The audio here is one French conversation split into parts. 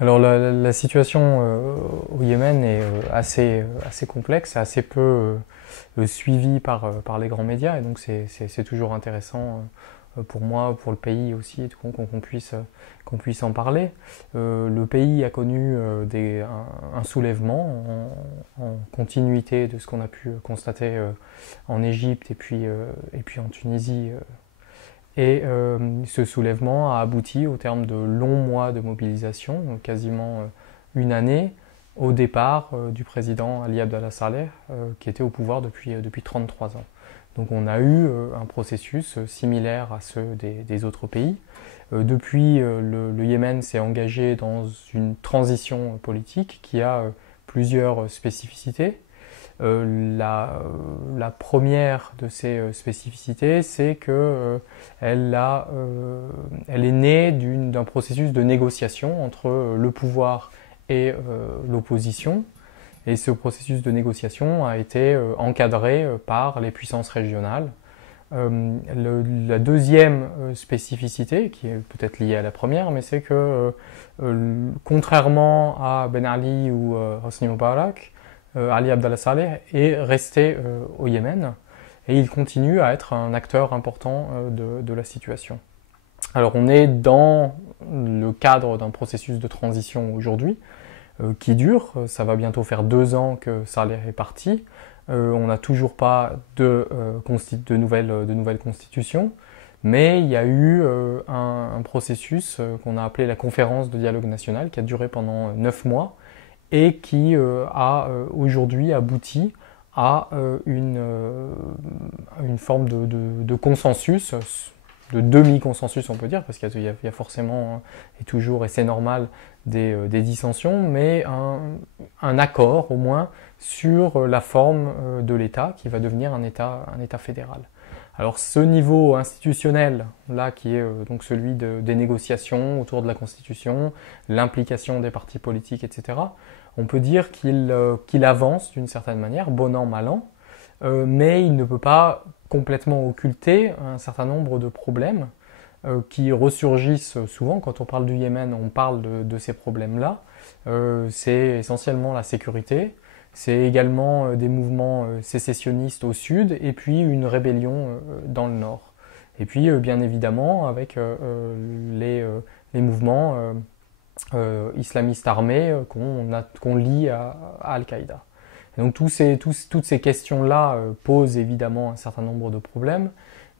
Alors la situation au Yémen est assez complexe, assez peu suivie par les grands médias, et donc c'est toujours intéressant pour moi, pour le pays aussi, qu'on puisse en parler. Le pays a connu un soulèvement en continuité de ce qu'on a pu constater en Égypte et puis en Tunisie. Ce soulèvement a abouti au terme de longs mois de mobilisation, quasiment une année, au départ du président Ali Abdallah Saleh, qui était au pouvoir depuis 33 ans. Donc on a eu un processus similaire à ceux des autres pays. Depuis, le Yémen s'est engagé dans une transition politique qui a plusieurs spécificités. La première de ces spécificités, c'est que elle est née d'un processus de négociation entre le pouvoir et l'opposition. Et ce processus de négociation a été encadré par les puissances régionales. La deuxième spécificité, qui est peut-être liée à la première, mais c'est que contrairement à Ben Ali ou Hosni Mubarak, Ali Abdallah Saleh est resté au Yémen et il continue à être un acteur important de la situation. Alors on est dans le cadre d'un processus de transition aujourd'hui qui dure. Ça va bientôt faire 2 ans que Saleh est parti. On n'a toujours pas de nouvelles constitutions, mais il y a eu un processus qu'on a appelé la conférence de dialogue national qui a duré pendant 9 mois et qui a aujourd'hui abouti à une forme de consensus, de demi-consensus on peut dire, parce qu'il y a forcément et toujours, et c'est normal, des dissensions, mais un accord au moins sur la forme de l'État qui va devenir un État fédéral. Alors ce niveau institutionnel, là, qui est donc celui des négociations autour de la Constitution, l'implication des partis politiques, etc., on peut dire qu'il avance d'une certaine manière, bon an, mal an, mais il ne peut pas complètement occulter un certain nombre de problèmes qui ressurgissent souvent. Quand on parle du Yémen, on parle de ces problèmes-là. C'est essentiellement la sécurité, c'est également des mouvements sécessionnistes au sud, et puis une rébellion dans le nord. Et puis, bien évidemment, avec les mouvements islamistes armés qu'on lie à Al-Qaïda. Et donc toutes ces questions-là posent évidemment un certain nombre de problèmes,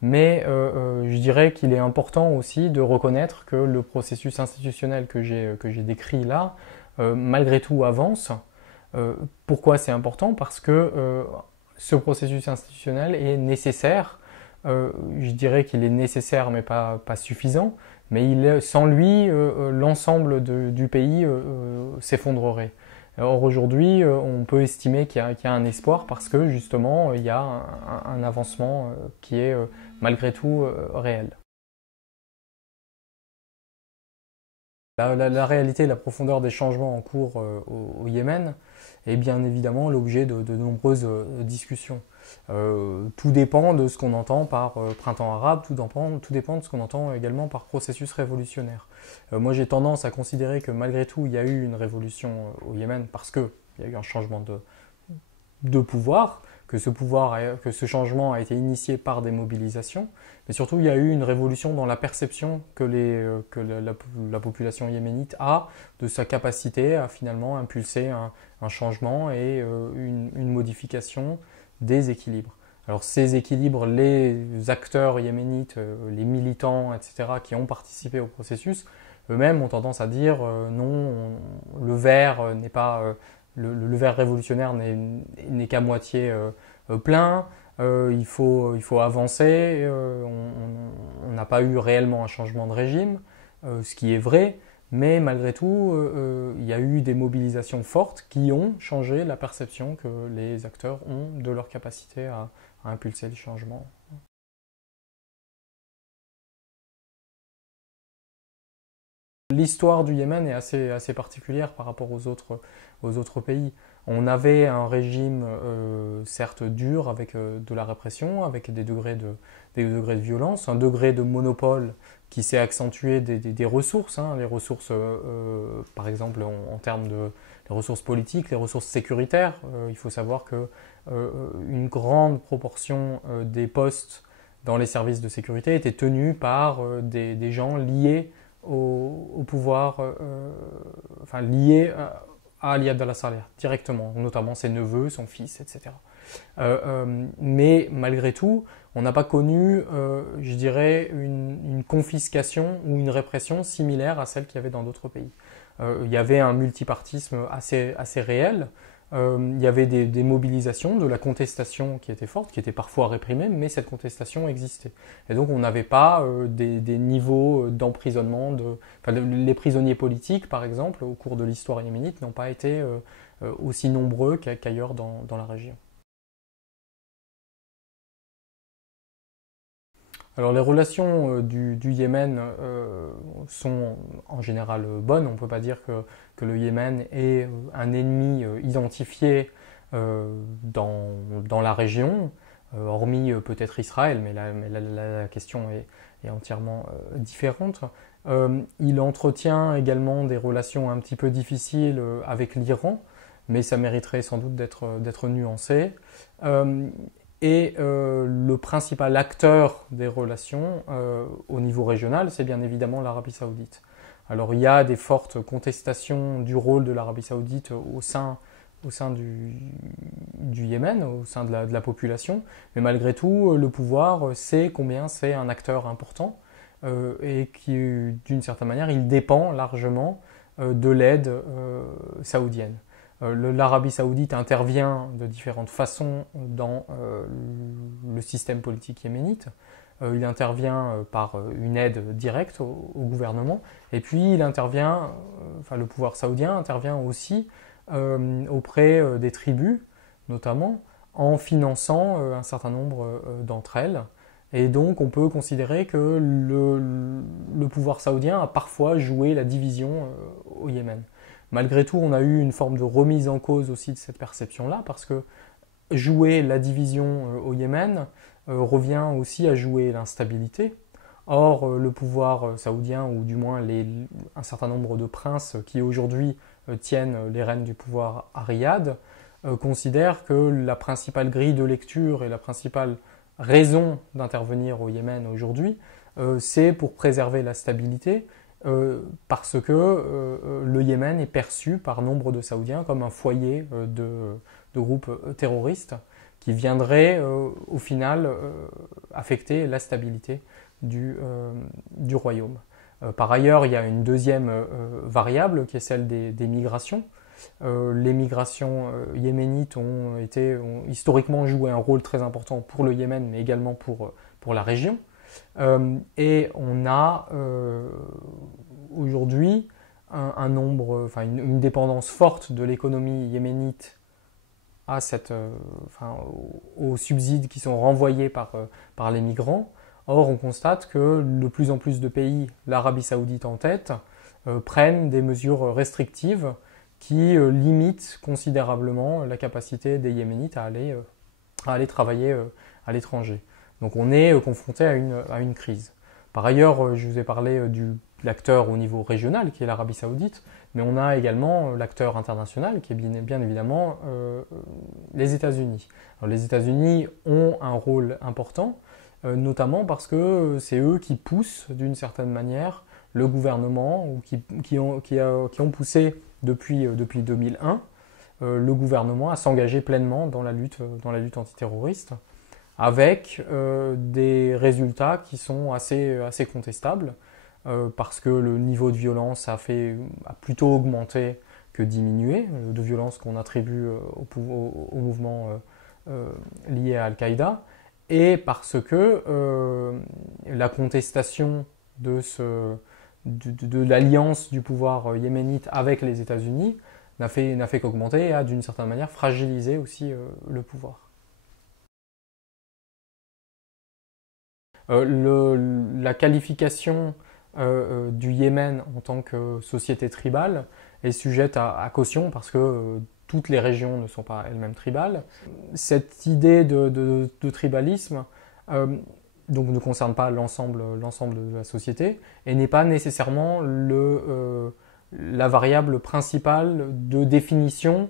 mais je dirais qu'il est important aussi de reconnaître que le processus institutionnel que j'ai décrit là, malgré tout avance. Pourquoi c'est important? Parce que ce processus institutionnel est nécessaire. Je dirais qu'il est nécessaire mais pas suffisant, mais sans lui, l'ensemble du pays s'effondrerait. Or aujourd'hui, on peut estimer qu'il y a un espoir parce que justement, il y a un avancement qui est malgré tout réel. La réalité, la profondeur des changements en cours au Yémen est bien évidemment l'objet de nombreuses discussions. Tout dépend de ce qu'on entend par printemps arabe, tout dépend de ce qu'on entend également par processus révolutionnaire. Moi j'ai tendance à considérer que malgré tout il y a eu une révolution au Yémen parce qu'il y a eu un changement de pouvoir, que ce changement a été initié par des mobilisations, mais surtout il y a eu une révolution dans la perception que la population yéménite a de sa capacité à finalement impulser un changement et une modification des équilibres. Alors ces équilibres, les acteurs yéménites, les militants, etc., qui ont participé au processus, eux-mêmes ont tendance à dire non, le verre n'est pas le verre révolutionnaire n'est qu'à moitié plein. Il faut avancer. On n'a pas eu réellement un changement de régime, ce qui est vrai. Mais malgré tout, il y a eu des mobilisations fortes qui ont changé la perception que les acteurs ont de leur capacité à impulser le changement. L'histoire du Yémen est assez particulière par rapport aux autres pays. On avait un régime certes dur avec de la répression, avec des degrés de violence, un degré de monopole qui s'est accentué des ressources, hein, les ressources par exemple en termes de les ressources politiques, les ressources sécuritaires. Il faut savoir que une grande proportion des postes dans les services de sécurité étaient tenus par des gens liés au pouvoir, enfin liés à Aliad al-Saleh directement, notamment ses neveux, son fils, etc. Mais malgré tout, on n'a pas connu, je dirais, une confiscation ou une répression similaire à celle qu'il y avait dans d'autres pays. Il y avait un multipartisme assez réel. Il y avait des mobilisations, de la contestation qui était forte, qui était parfois réprimée, mais cette contestation existait. Et donc on n'avait pas des niveaux d'emprisonnement. Les prisonniers politiques, par exemple, au cours de l'histoire yéménite, n'ont pas été aussi nombreux qu'ailleurs dans la région. Alors les relations du Yémen sont en général bonnes. On ne peut pas dire que le Yémen est un ennemi identifié dans la région, hormis peut-être Israël, mais la question est entièrement différente. Il entretient également des relations un petit peu difficiles avec l'Iran, mais ça mériterait sans doute d'être nuancé. Le principal acteur des relations au niveau régional, c'est bien évidemment l'Arabie Saoudite. Alors il y a des fortes contestations du rôle de l'Arabie Saoudite au sein du Yémen, au sein de la population, mais malgré tout, le pouvoir sait combien c'est un acteur important et qui, d'une certaine manière, il dépend largement de l'aide saoudienne. L'Arabie Saoudite intervient de différentes façons dans le système politique yéménite. Il intervient par une aide directe au gouvernement, et puis il intervient, enfin le pouvoir saoudien intervient aussi auprès des tribus, notamment en finançant un certain nombre d'entre elles. Et donc on peut considérer que le pouvoir saoudien a parfois joué la division au Yémen. Malgré tout, on a eu une forme de remise en cause aussi de cette perception-là, parce que jouer la division au Yémen revient aussi à jouer l'instabilité. Or, le pouvoir saoudien, ou du moins un certain nombre de princes qui aujourd'hui tiennent les rênes du pouvoir à Riyad, considèrent que la principale grille de lecture et la principale raison d'intervenir au Yémen aujourd'hui, c'est pour préserver la stabilité, parce que le Yémen est perçu par nombre de Saoudiens comme un foyer de groupes terroristes qui viendraient au final affecter la stabilité du royaume. Par ailleurs, il y a une deuxième variable qui est celle des migrations. Les migrations yéménites ont historiquement joué un rôle très important pour le Yémen, mais également pour la région. Et on a aujourd'hui une dépendance forte de l'économie yéménite aux subsides qui sont renvoyés par les migrants. Or, on constate que de plus en plus de pays, l'Arabie Saoudite en tête, prennent des mesures restrictives qui limitent considérablement la capacité des Yéménites à aller travailler à l'étranger. Donc on est confronté à une crise. Par ailleurs, je vous ai parlé de l'acteur au niveau régional, qui est l'Arabie Saoudite, mais on a également l'acteur international, qui est bien évidemment les États-Unis. Alors, les États-Unis ont un rôle important, notamment parce que c'est eux qui poussent d'une certaine manière le gouvernement, ou qui ont poussé depuis 2001 le gouvernement à s'engager pleinement dans la lutte antiterroriste, avec des résultats qui sont assez contestables, parce que le niveau de violence a plutôt augmenté que diminué, de violence qu'on attribue au mouvement lié à Al-Qaïda, et parce que la contestation de l'alliance du pouvoir yéménite avec les États-Unis n'a fait qu'augmenter et a d'une certaine manière fragilisé aussi le pouvoir. La qualification du Yémen en tant que société tribale est sujette à caution, parce que toutes les régions ne sont pas elles-mêmes tribales. Cette idée de tribalisme donc ne concerne pas l'ensemble de la société et n'est pas nécessairement la variable principale de définition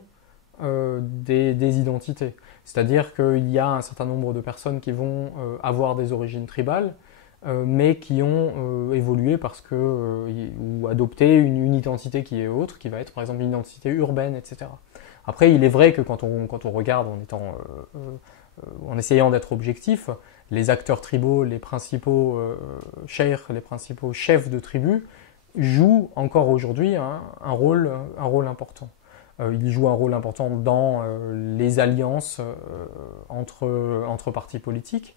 des identités. C'est-à-dire qu'il y a un certain nombre de personnes qui vont avoir des origines tribales, mais qui ont évolué parce que, ou adopté une identité qui est autre, qui va être par exemple une identité urbaine, etc. Après, il est vrai que quand on regarde en essayant d'être objectif, les acteurs tribaux, les principaux chefs de tribus, jouent encore aujourd'hui un rôle important. Ils jouent un rôle important dans les alliances entre partis politiques.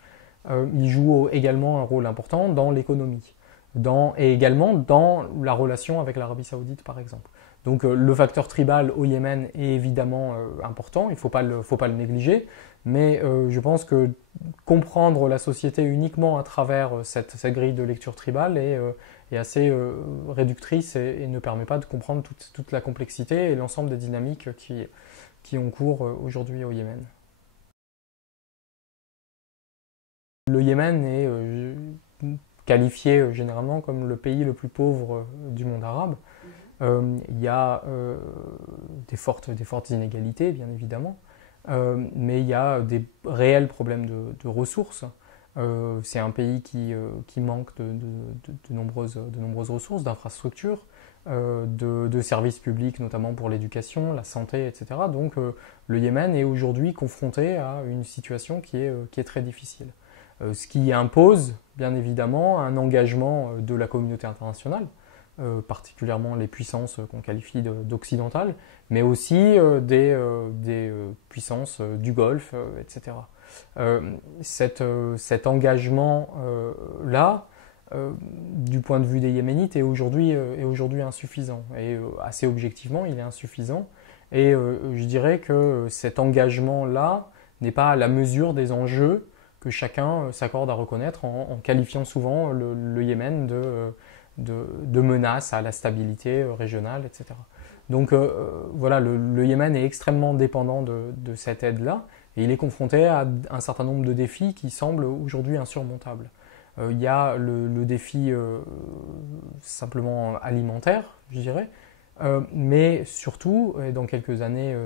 Ils jouent également un rôle important dans l'économie et également dans la relation avec l'Arabie Saoudite, par exemple. Donc le facteur tribal au Yémen est évidemment important, il ne faut pas le négliger, mais je pense que comprendre la société uniquement à travers cette grille de lecture tribale est assez réductrice et ne permet pas de comprendre toute la complexité et l'ensemble des dynamiques qui ont cours aujourd'hui au Yémen. Le Yémen est qualifié généralement comme le pays le plus pauvre du monde arabe. Il y a des fortes inégalités, bien évidemment, mais il y a des réels problèmes de ressources. C'est un pays qui manque de nombreuses ressources, d'infrastructures, de services publics, notamment pour l'éducation, la santé, etc. Donc le Yémen est aujourd'hui confronté à une situation qui est très difficile. Ce qui impose, bien évidemment, un engagement de la communauté internationale, particulièrement les puissances qu'on qualifie d'occidentales, mais aussi des puissances du Golfe, etc. Cet engagement-là, du point de vue des Yéménites, est aujourd'hui insuffisant. Et assez objectivement, il est insuffisant. Et je dirais que cet engagement-là n'est pas à la mesure des enjeux que chacun s'accorde à reconnaître en qualifiant souvent le Yémen de menace à la stabilité régionale, etc. Donc voilà, le Yémen est extrêmement dépendant de cette aide-là et il est confronté à un certain nombre de défis qui semblent aujourd'hui insurmontables. Il y a le défi simplement alimentaire, je dirais, mais surtout, et dans quelques années,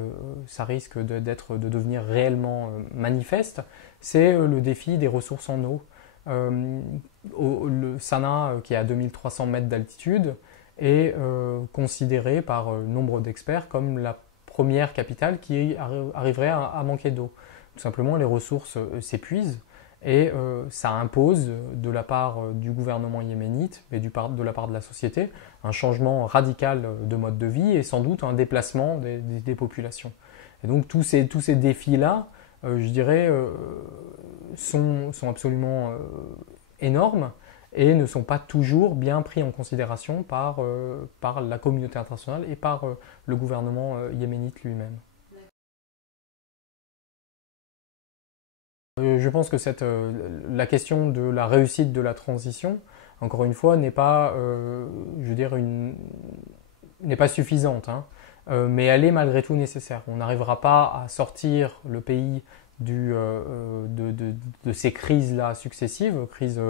ça risque de devenir réellement manifeste, c'est le défi des ressources en eau. Le Sanaa, qui est à 2300 mètres d'altitude, est considéré par nombre d'experts comme la première capitale qui arriverait à manquer d'eau. Tout simplement, les ressources s'épuisent et ça impose de la part du gouvernement yéménite et de la part de la société un changement radical de mode de vie et sans doute un déplacement des populations. Et donc tous ces défis-là, je dirais, sont absolument énormes et ne sont pas toujours bien pris en considération par la communauté internationale et par le gouvernement yéménite lui-même. Je pense que la question de la réussite de la transition, encore une fois, n'est pas, je veux dire, n'est pas suffisante, hein, mais elle est malgré tout nécessaire. On n'arrivera pas à sortir le pays de ces crises-là successives, crises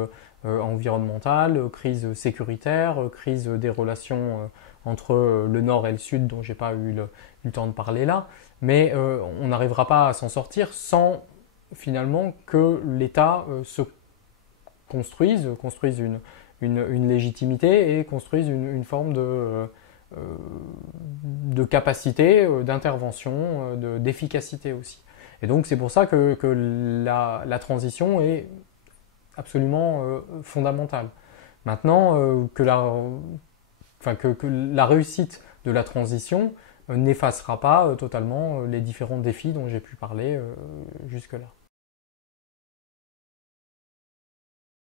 environnementales, crises sécuritaires, crises des relations entre le nord et le sud, dont j'ai pas eu le temps de parler là, mais on n'arrivera pas à s'en sortir sans finalement que l'État se construise une légitimité et construise une forme de capacité d'intervention, d'efficacité aussi. Et donc c'est pour ça que la transition est absolument fondamentale. Maintenant, que la réussite de la transition n'effacera pas totalement les différents défis dont j'ai pu parler jusque-là.